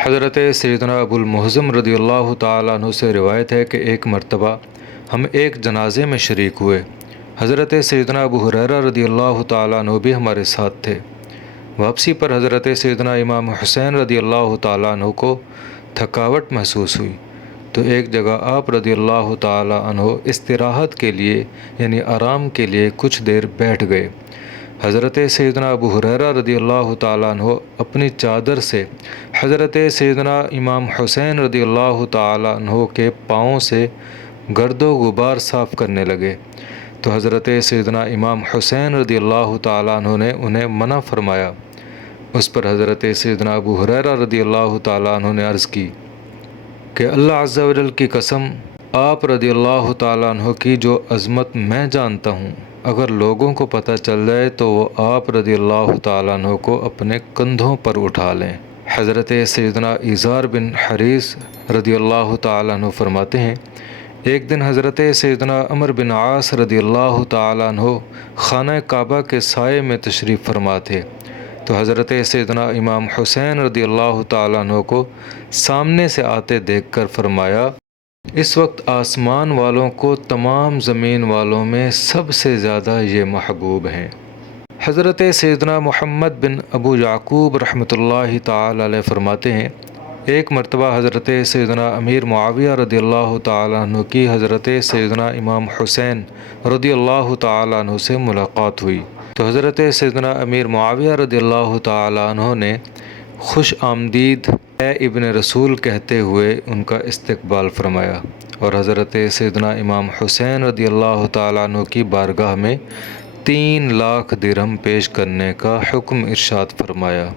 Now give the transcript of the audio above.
حضرت سیدنا ابو المحزم رضی اللہ تعالیٰ عنہ سے روایت ہے کہ ایک مرتبہ ہم ایک جنازے میں شریک ہوئے۔ حضرت سیدنا ابو ہریرہ رضی اللہ تعالیٰ عنہ بھی ہمارے ساتھ تھے۔ واپسی پر حضرت سیدنا امام حسین رضی اللہ تعالیٰ عنہ کو تھکاوٹ محسوس ہوئی تو ایک جگہ آپ رضی اللہ تعالیٰ عنہ استراحت کے لیے یعنی آرام کے لیے کچھ دیر بیٹھ گئے۔ حضرت سیدنا ابو ہریرہ رضی اللہ تعالیٰ عنہ اپنی چادر سے حضرت سیدنا امام حسین رضی اللہ تعالیٰ عنہ کے پاؤں سے گرد و غبار صاف کرنے لگے تو حضرت سیدنا امام حسین رضی اللہ تعالیٰ عنہ نے انہیں منع فرمایا۔ اس پر حضرت سیدنا ابو ہریرہ رضی اللہ تعالیٰ عنہ نے عرض کی کہ اللہ عز و جل کی قسم، آپ رضی اللہ تعالیٰ عنہ کی جو عظمت میں جانتا ہوں، اگر لوگوں کو پتہ چل جائے تو وہ آپ رضی اللہ تعالیٰ عنہ کو اپنے کندھوں پر اٹھا لیں۔ حضرت سیدنا ایزار بن حریث رضی اللہ تعالیٰ عنہ فرماتے ہیں، ایک دن حضرت سیدنا عمر بن عاص رضی اللہ تعالیٰ عنہ خانہ کعبہ کے سائے میں تشریف فرما تھے تو حضرت سیدنا امام حسین رضی اللہ تعالیٰ عنہ کو سامنے سے آتے دیکھ کر فرمایا، اس وقت آسمان والوں کو تمام زمین والوں میں سب سے زیادہ یہ محبوب ہیں۔ حضرت سیدنا محمد بن ابو یعقوب رحمۃ اللہ تعالی علیہ فرماتے ہیں، ایک مرتبہ حضرت سیدنا امیر معاویہ رضی اللہ تعالیٰ عنہ کی حضرت سیدنا امام حسین رضی اللہ تعالیٰ عنہ سے ملاقات ہوئی تو حضرت سیدنا امیر معاویہ رضی اللہ تعالیٰ عنہ نے خوش آمدید اے ابن رسول کہتے ہوئے ان کا استقبال فرمایا اور حضرت سیدنا امام حسین رضی اللہ تعالیٰ عنہ کی بارگاہ میں 3 لاکھ درہم پیش کرنے کا حکم ارشاد فرمایا۔